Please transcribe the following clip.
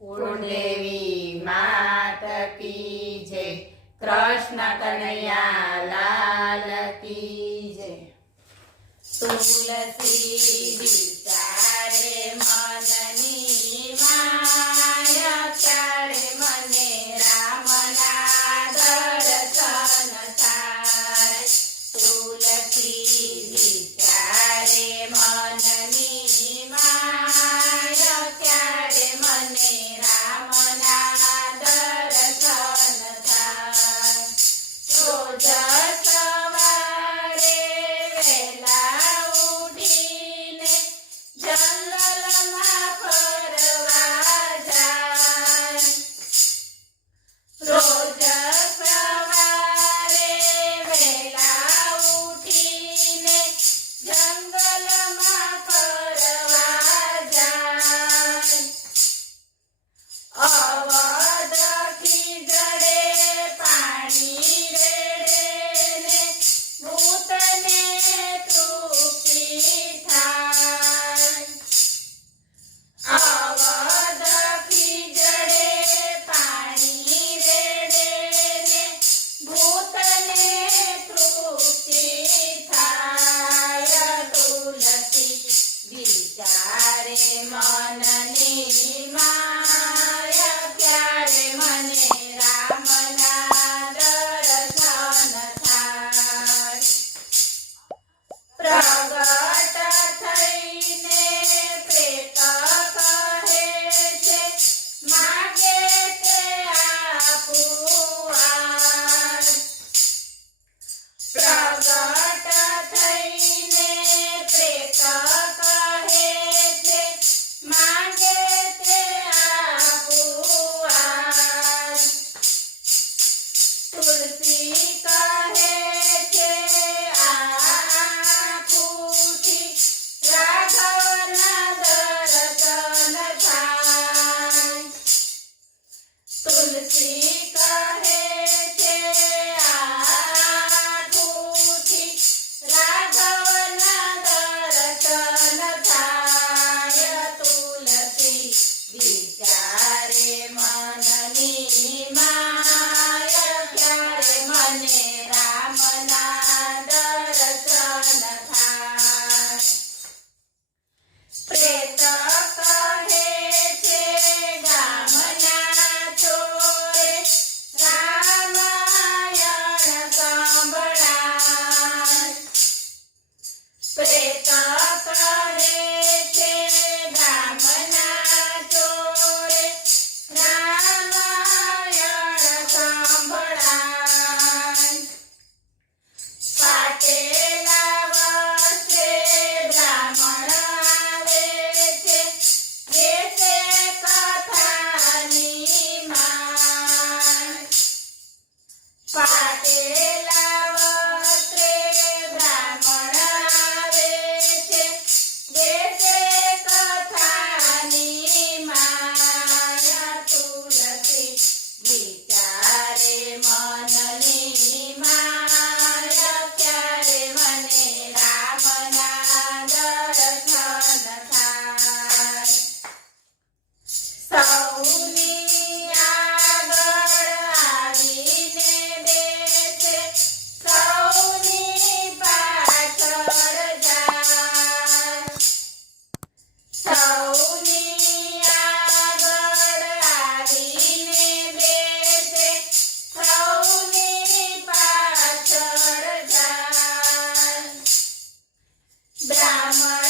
कुलदेवी मात की जय। कृष्ण कन्हैया लाल की जय। तुलसी विचारे मननी माया क्यारे मने रामना दर्शन थाय। तुलसी विचारे मननी माया क्यारे मने रामना दर्शन थाय। रोज सवारे वेला उठीने जंगलમાં ફરવા જાય। રોજ સવારે વેલા ઉઠીને જંગલમાં ફરવા જાય। અવધ ખીજડે પાણી રેડે ને ભૂતને તૃપ્તિ થાય। અવધ ખીજડે પાણી રેડે ને ભૂતને તૃપ્તિ થાય। તુલસી વિચારે મનની માયા ક્યારે મને રામના દર્શન થાય। પ્રગટ થઈને પ્રેત કહે છે માગે તે આપું આજ। પ્રગટ થઈને પ્રેત કહે છે માગે તે આપું આજ। તુલસી કહે છે આંખોથી રાઘવના દર્શન થાય। તુલસી કહે છે આંખોથી રાઘવના દર્શન થાય। તુલસી વિચારે મનની માયા ક્યારે મને રામના દર્શન થાય। પ્રેત કહે છે ગામના ચોરે રામાયણ સંભળાય। પ્રેત કહે છે ગામના ચોરે રામાયણ સંભળાય। પાટેલા વસ્ત્રે બ્રાહ્મણ આવે છે વેચે કથાની માય। પાટેલા વસ્ત્રે બ્રાહ્મણ આવે છે વેચે કથાની માય। તુલસી વિચારે મનની માયા ક્યારે મને રામના દર્શન થાય। સૌની આગળ આવીને બેસે સૌની પાછળ જાય। સૌની આગળ આવીને બેસે સૌની પાછળ જાય। બ્રાહ્મણ